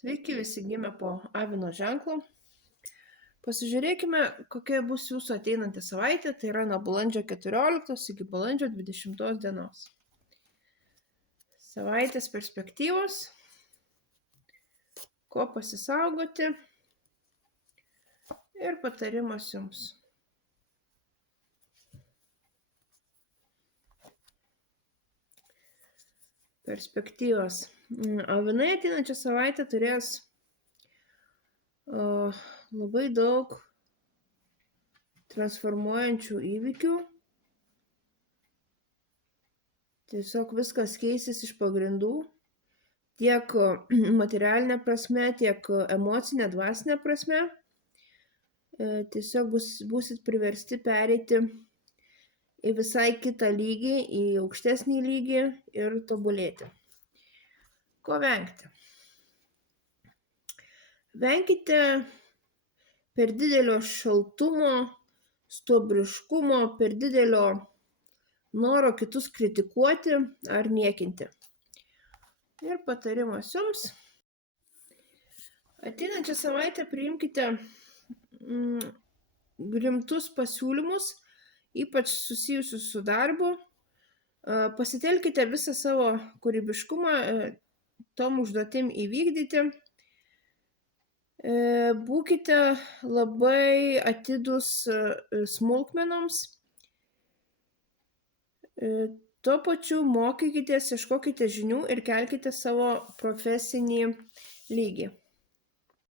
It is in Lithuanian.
Sveiki visi gimę po avino ženklu. Pasižiūrėkime, kokia bus jūsų ateinanti savaitė, tai yra nuo balandžio 14 iki balandžio 20 dienos. Savaitės perspektyvos, ko pasisaugoti ir patarimas jums. Perspektyvos. Avinai ateinančią savaitę turės labai daug transformuojančių įvykių. Tiesiog viskas keisis iš pagrindų, tiek materialinė prasme, tiek emocinė, dvasinė prasme. Tiesiog būsit priversti pereiti į visai kitą lygį, į aukštesnį lygį ir tobulėti. Ko vengti? Venkite per didelio šaltumo, stuobriškumo, per didelio noro kitus kritikuoti ar niekinti. Ir patarimas jums. Ateinančią savaitę priimkite rimtus pasiūlymus, ypač susijusius su darbu. Pasitelkite visą savo kūrybiškumą tom užduotim įvykdyti. Būkite labai atidūs smulkmenoms. Tuo pačiu mokykitės, ieškokite žinių ir kelkite savo profesinį lygį.